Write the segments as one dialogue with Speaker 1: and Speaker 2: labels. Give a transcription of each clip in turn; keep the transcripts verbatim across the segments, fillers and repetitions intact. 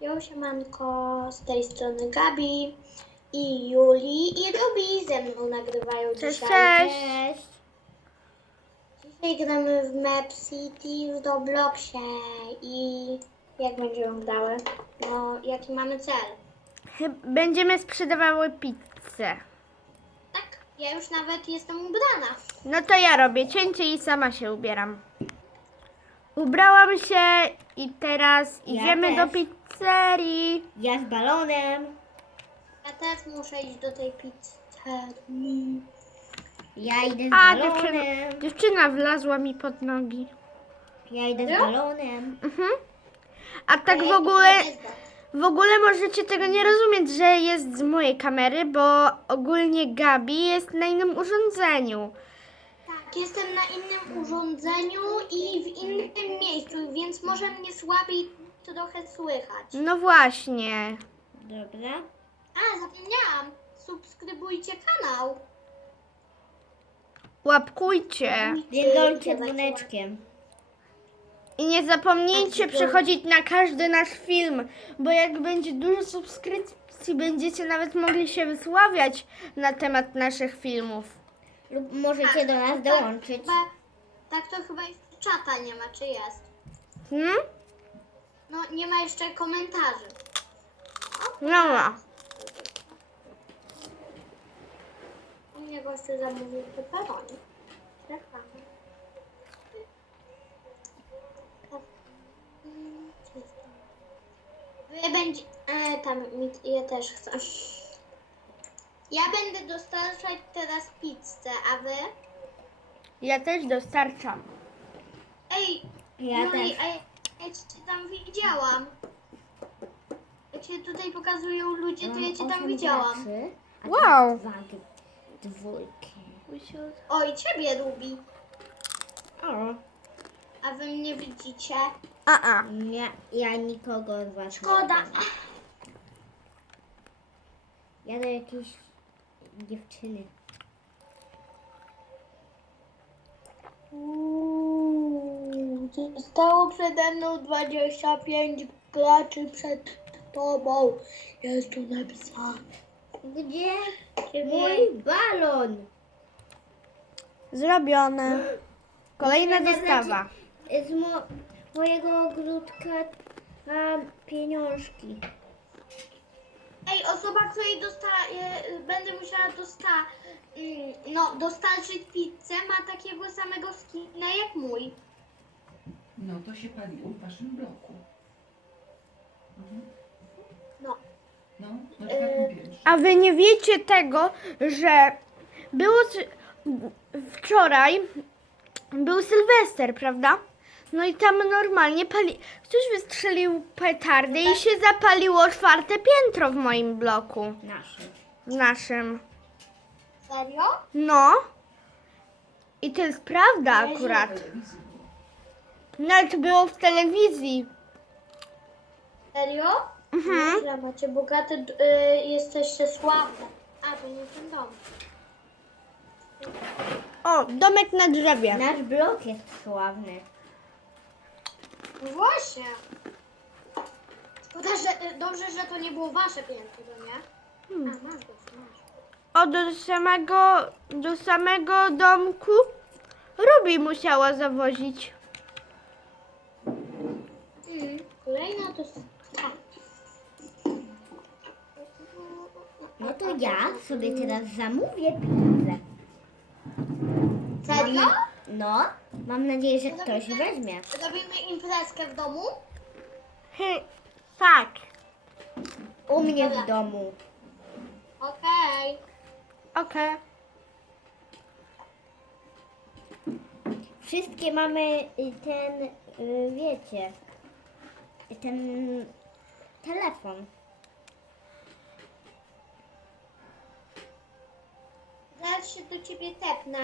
Speaker 1: Jo, siemanko, z tej strony Gabi i Juli i Ruby ze mną nagrywają
Speaker 2: Cześć,
Speaker 1: dzisiaj.
Speaker 2: cześć.
Speaker 1: Dzisiaj gramy w Map City w Robloxie i jak będziemy grały? No, jaki mamy cel?
Speaker 2: Chyb- Będziemy sprzedawały pizzę.
Speaker 1: Tak, ja już nawet jestem ubrana.
Speaker 2: No to ja robię cięcie i sama się ubieram. Ubrałam się i teraz
Speaker 3: Ja
Speaker 2: idziemy do
Speaker 3: też.
Speaker 2: pizzerii.
Speaker 3: Ja z balonem.
Speaker 1: Ja też muszę iść do tej pizzerii.
Speaker 3: Ja idę z
Speaker 2: A, dziewczyna,
Speaker 3: balonem.
Speaker 2: dziewczyna wlazła mi pod nogi.
Speaker 3: Ja idę z
Speaker 1: Serio?
Speaker 3: balonem.
Speaker 2: Mhm. A tak
Speaker 1: Ej,
Speaker 2: w ogóle,
Speaker 1: to jest dobre.
Speaker 2: w ogóle możecie tego nie rozumieć, że jest z mojej kamery, bo ogólnie Gabi jest na innym urządzeniu.
Speaker 1: Tak, jestem na innym urządzeniu i w innym miejscu, więc może mnie słabiej trochę słychać.
Speaker 2: No właśnie.
Speaker 3: Dobra.
Speaker 1: A, zapomniałam. Subskrybujcie kanał.
Speaker 2: Łapkujcie.
Speaker 3: Pierdolcie dzwoneczkiem.
Speaker 2: I nie zapomnijcie
Speaker 1: Tak,
Speaker 2: przechodzić na każdy nasz film, bo jak będzie dużo subskrypcji, będziecie nawet mogli się wysławiać na temat naszych filmów.
Speaker 3: Lub możecie do nas dołączyć.
Speaker 1: Chyba, tak to chyba jeszcze czata nie ma, czy jest?
Speaker 2: Hmm?
Speaker 1: No, nie ma jeszcze komentarzy.
Speaker 2: No, no.
Speaker 1: U mnie gościu zamówił pepperoni. Reklamy. Wy będzie... E, tam, mi- ja też chcę. Ja będę dostarczać teraz pizzę, a wy?
Speaker 2: Ja też dostarczam.
Speaker 1: Ej,
Speaker 3: Ja
Speaker 1: Juli,
Speaker 3: też.
Speaker 1: a ja, ja cię tam widziałam. Jak się tutaj pokazują ludzie, to ja cię tam
Speaker 3: Osiem
Speaker 1: widziałam.
Speaker 3: graczy, a tu
Speaker 2: Wow.
Speaker 3: dwa g- Dwójki.
Speaker 1: Oj, ciebie lubi.
Speaker 3: O.
Speaker 1: A wy mnie widzicie?
Speaker 2: A, a.
Speaker 3: Nie, ja nikogo z was
Speaker 1: Szkoda.
Speaker 3: nie znam. Ja do jakiejś dziewczyny.
Speaker 1: Uuu, zostało przede mną dwadzieścia pięć graczy przed tobą. Jest tu napisane.
Speaker 3: Gdzie? Mój balon.
Speaker 2: Zrobione. Kolejna
Speaker 3: Musimy
Speaker 2: dostawa.
Speaker 3: zabrać Z mo- mojego ogródka a, pieniążki.
Speaker 1: Ej, osoba, której dostaje, będę musiała dosta, mm, no, dostarczyć pizzę, ma takiego samego skina jak mój.
Speaker 4: No to się paliło w waszym bloku. Mhm.
Speaker 1: No.
Speaker 4: No, na czwartym piętrze.
Speaker 2: A wy nie wiecie tego, że było s- wczoraj był Sylwester, prawda? No i tam normalnie pali... Ktoś wystrzelił petardę i się zapaliło czwarte piętro w moim bloku.
Speaker 3: Nasze.
Speaker 2: W naszym.
Speaker 1: Serio?
Speaker 2: No. I to jest prawda
Speaker 1: Nieźle.
Speaker 2: akurat.
Speaker 4: Telewizji było.
Speaker 2: No ale to było w telewizji.
Speaker 1: Serio?
Speaker 2: Mhm.
Speaker 1: Nieźle, macie bogate, y, jesteście sławne. A, to nie ten dom.
Speaker 2: O, domek na drzewie.
Speaker 3: Nasz blok jest sławny.
Speaker 1: No właśnie. Szkoda, że y, dobrze, że to nie było wasze piętro, nie?
Speaker 2: Hmm.
Speaker 1: A, masz go, masz.
Speaker 2: O, do samego, do samego domku Ruby musiała zawozić.
Speaker 1: Mm, kolejna to... A.
Speaker 3: No to ja sobie teraz zamówię pizzę.
Speaker 1: Serio?
Speaker 3: No, mam nadzieję, że ktoś weźmie.
Speaker 1: Robimy imprezkę w domu?
Speaker 2: Hy, tak.
Speaker 3: U mnie
Speaker 1: Dobra.
Speaker 3: w domu.
Speaker 1: Okej.
Speaker 2: Okej.
Speaker 3: Wszystkie mamy y, ten, y, wiecie, ten telefon.
Speaker 1: Zaraz się do ciebie tepnę.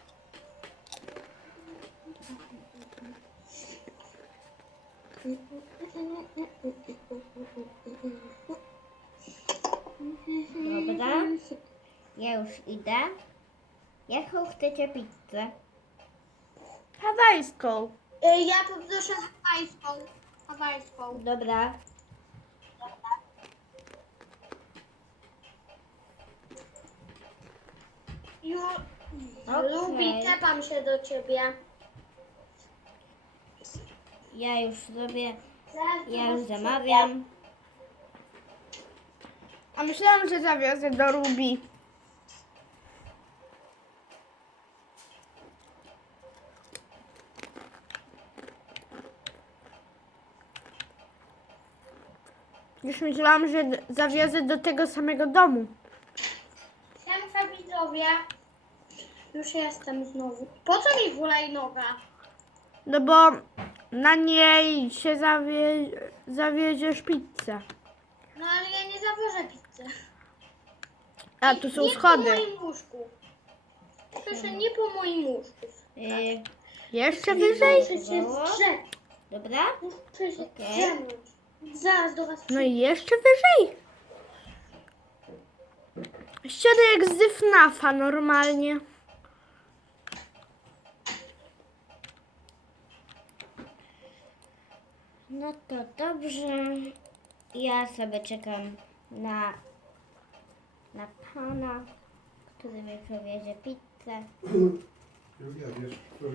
Speaker 3: Dobra. Ja już idę. Jaką chcecie pizzę?
Speaker 2: Hawajską.
Speaker 1: Y, Ja poproszę hawajską. Hawajską.
Speaker 3: Dobra.
Speaker 1: Ju...
Speaker 3: Okej.
Speaker 1: Lubi, tepam się do ciebie.
Speaker 3: Ja już zrobię,
Speaker 1: Zaraz
Speaker 3: ja
Speaker 1: do
Speaker 3: już
Speaker 1: was
Speaker 3: zamawiam.
Speaker 2: A myślałam, że zawiozę do Ruby. Już myślałam, że d- zawiozę do tego samego domu.
Speaker 1: Siemka widzowie. Już jestem znowu. Po co mi hulajnoga?
Speaker 2: No bo na niej się zawie... zawieziesz pizzę.
Speaker 1: No ale ja nie zawożę pizzy.
Speaker 2: A tu są
Speaker 1: nie
Speaker 2: schody.
Speaker 1: po moim łóżku. Proszę, nie po moim łóżku.
Speaker 3: Y,
Speaker 2: Jeszcze wyżej?
Speaker 1: Muszę się zdrzeć.
Speaker 3: dobra?
Speaker 1: Muszę się
Speaker 3: Okej.
Speaker 1: zdrzemnąć. Zaraz do was
Speaker 2: No
Speaker 1: przyjdę.
Speaker 2: i jeszcze wyżej. Ściany jak z FNAFa normalnie.
Speaker 3: No to dobrze. Ja sobie czekam na, na pana, który mi przewiezie pizzę.
Speaker 5: Julia, wiesz, który...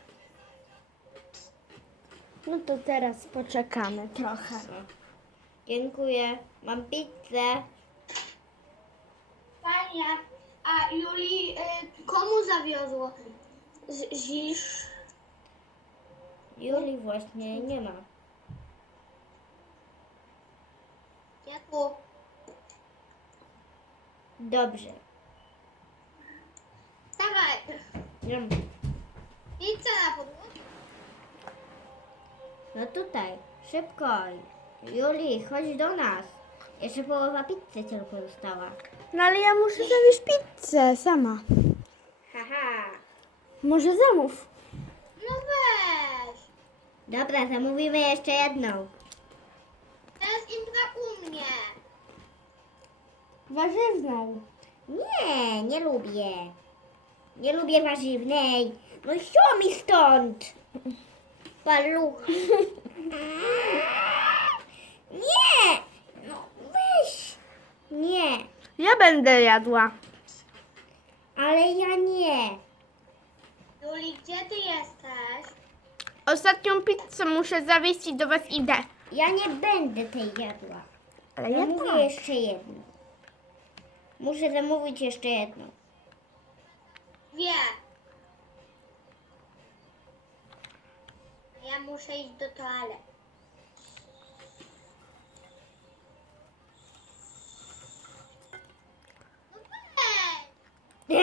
Speaker 2: No to teraz poczekamy trochę.
Speaker 3: Dziękuję. Mam pizzę.
Speaker 1: Panie, a Juli, y, komu zawiozło? Z, zisz?
Speaker 3: Julii właśnie nie ma.
Speaker 1: Ja tu.
Speaker 3: Dobrze.
Speaker 1: Dawaj.
Speaker 3: Jem.
Speaker 1: Pizza na podłodze.
Speaker 3: No tutaj, szybko. Julii, chodź do nas. Jeszcze połowa pizzy tylko została.
Speaker 2: No ale ja muszę zawieźć pizzę sama.
Speaker 3: Haha.
Speaker 2: Może zamów.
Speaker 1: No weź.
Speaker 3: Dobra, zamówimy jeszcze jedną.
Speaker 1: Teraz intra u mnie.
Speaker 2: Warzywną.
Speaker 3: Nie, nie lubię. Nie lubię warzywnej. No szło mi stąd. Paluch. Nie. No weź. Nie,
Speaker 2: Ja będę jadła.
Speaker 3: ale ja nie.
Speaker 1: Juli, gdzie ty jesteś?
Speaker 2: Ostatnią pizzę muszę zawieźć i do was idę.
Speaker 3: Ja nie będę tej jadła.
Speaker 2: Ale ja
Speaker 3: Zamówię
Speaker 2: tak.
Speaker 3: jeszcze jedną. Muszę zamówić jeszcze jedną.
Speaker 1: Wie. Ja muszę iść do toalety. No weź.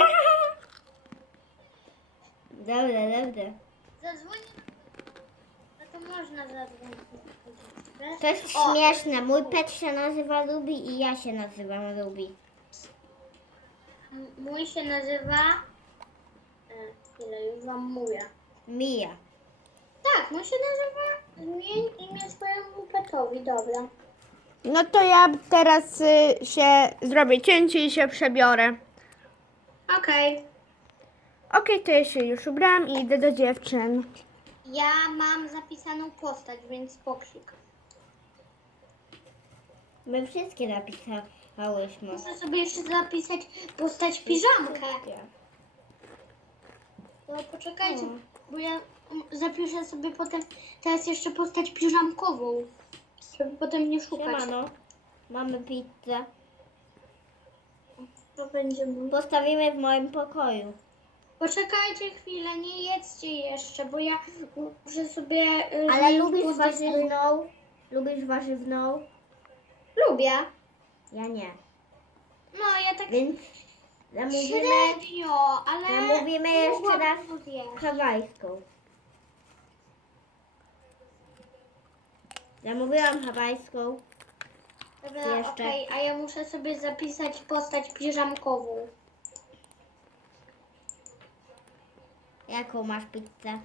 Speaker 3: Dobra, dobra.
Speaker 1: Zadzwonię. No to można zadzwonić.
Speaker 3: To jest
Speaker 1: O,
Speaker 3: śmieszne. Mój pet się nazywa Ruby i ja się nazywam Ruby.
Speaker 1: m- Mój się nazywa... E, Ile już wam mówię.
Speaker 3: Mija.
Speaker 1: Tak, mój się nazywa... Zmień imię swojemu petowi, dobra.
Speaker 2: No to ja teraz y, się zrobię cięcie i się przebiorę.
Speaker 1: Okej.
Speaker 2: Okej, to ja się już ubrałam i idę do dziewczyn.
Speaker 1: Ja mam zapisaną postać, więc pokrzyk.
Speaker 3: My wszystkie napisałyśmy.
Speaker 1: Muszę sobie jeszcze zapisać postać piżamkę. No poczekajcie,
Speaker 3: O.
Speaker 1: bo ja mm, zapiszę sobie potem teraz jeszcze postać piżamkową, żeby potem nie szukać.
Speaker 3: Siemano. Mamy pizzę.
Speaker 1: To będzie mój.
Speaker 3: Postawimy w moim pokoju.
Speaker 1: Poczekajcie chwilę, nie jedzcie jeszcze, bo ja muszę sobie... y,
Speaker 3: Ale
Speaker 1: zmienić
Speaker 3: lubisz
Speaker 1: postać-
Speaker 3: warzywną? Lubisz warzywną?
Speaker 1: Lubię.
Speaker 3: Ja nie.
Speaker 1: No ja tak
Speaker 3: Więc zamówimy
Speaker 1: średnio, ale...
Speaker 3: zamówimy jeszcze
Speaker 1: mogłabym
Speaker 3: raz
Speaker 1: to zjeść.
Speaker 3: hawajską. Zamówiłam hawajską.
Speaker 1: Dobra,
Speaker 3: Jeszcze.
Speaker 1: okej, a ja muszę sobie zapisać postać piżamkową.
Speaker 3: Jaką masz pizzę?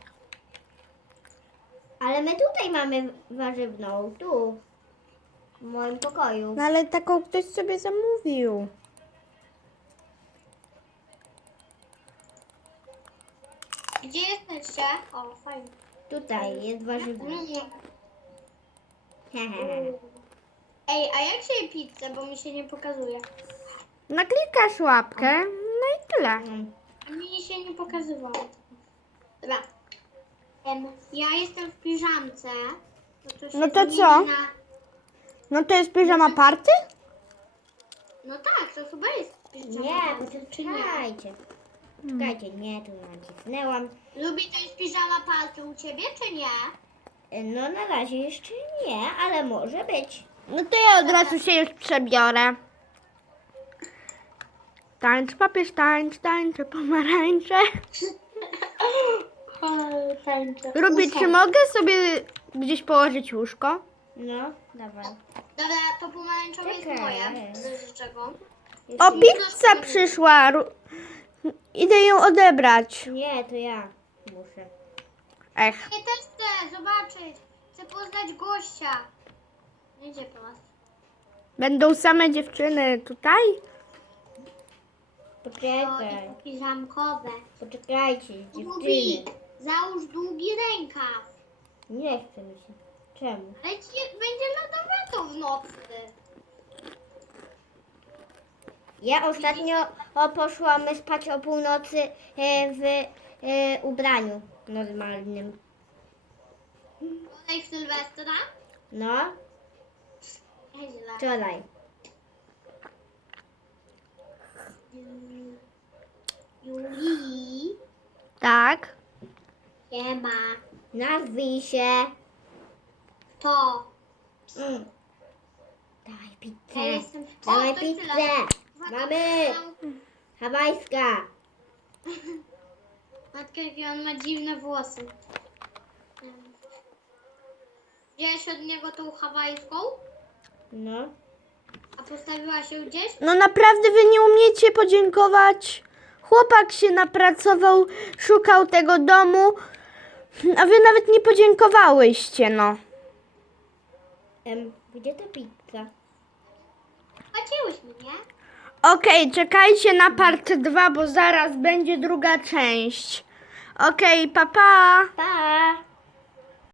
Speaker 3: Ale my tutaj mamy warzywną. Tu. W moim pokoju.
Speaker 2: No ale taką ktoś sobie zamówił.
Speaker 1: Gdzie jesteście? O, fajnie.
Speaker 3: Tutaj jest warzywna.
Speaker 1: Mm.
Speaker 3: Hehehe.
Speaker 1: Ej, a jak się je pizzę, bo mi się nie pokazuje?
Speaker 2: Naklikasz łapkę, no i tyle.
Speaker 3: Mm.
Speaker 1: A mi się nie pokazywało. Dobra. Em, ja jestem w piżamce. się
Speaker 2: No to
Speaker 1: zmieni
Speaker 2: co?
Speaker 1: Na...
Speaker 2: No to jest piżama party?
Speaker 1: No tak, to chyba jest piżama.
Speaker 3: Nie,
Speaker 1: party, czy nie?
Speaker 3: poczekajcie. Czekajcie, nie, tu nacisnęłam.
Speaker 1: Lubi to jest piżama party u ciebie, czy nie?
Speaker 3: E, No na razie jeszcze nie, ale może być.
Speaker 2: No to ja od razu się już przebiorę. Tańcz, papież, tańcz, tańczę pomarańcze. Rubi, czy mogę sobie gdzieś położyć łóżko?
Speaker 3: No, dawaj.
Speaker 1: Dobra, to pomarańczowe jest
Speaker 3: Czekaj.
Speaker 1: moje. Z czego?
Speaker 2: O, pizza przyszła. Ru- Idę ją odebrać.
Speaker 3: Nie, to ja muszę.
Speaker 2: Ech.
Speaker 1: Ja też chcę zobaczyć. Chcę poznać gościa. Nie idzie po nas.
Speaker 2: Będą same dziewczyny tutaj?
Speaker 1: O,
Speaker 3: Poczekaj,
Speaker 1: i piżamkowe.
Speaker 3: poczekajcie,
Speaker 1: Rubi,
Speaker 3: dziewczyny.
Speaker 1: załóż długi rękaw.
Speaker 3: Nie chce mi się. Czemu?
Speaker 1: Ale ci będzie lodowato w nocy.
Speaker 3: Ja ostatnio o, poszłam spać o północy e, w e, ubraniu normalnym.
Speaker 1: Tutaj w Sylwestra?
Speaker 3: No,
Speaker 1: Nieźle.
Speaker 3: wczoraj.
Speaker 1: Mm, Julii,
Speaker 2: Tak.
Speaker 1: siema.
Speaker 3: Nazwij się.
Speaker 1: To.
Speaker 3: Mm. Dawaj
Speaker 1: Ja
Speaker 3: pizzę.
Speaker 1: jestem... O,
Speaker 3: Dawaj
Speaker 1: to jest tyle.
Speaker 3: pizzę. Mamy. Hawajska.
Speaker 1: Matka, jakie on ma dziwne włosy. Wzięłaś od niego tą hawajską?
Speaker 3: No.
Speaker 1: A postawiła się gdzieś?
Speaker 2: No naprawdę wy nie umiecie podziękować. Chłopak się napracował, szukał tego domu, a wy nawet nie podziękowałyście, no.
Speaker 3: Em, gdzie ta pizza?
Speaker 1: Płaciłyśmy, nie?
Speaker 2: Okej, czekajcie na part dwa, bo zaraz będzie druga część. Okej, pa pa.
Speaker 3: Pa!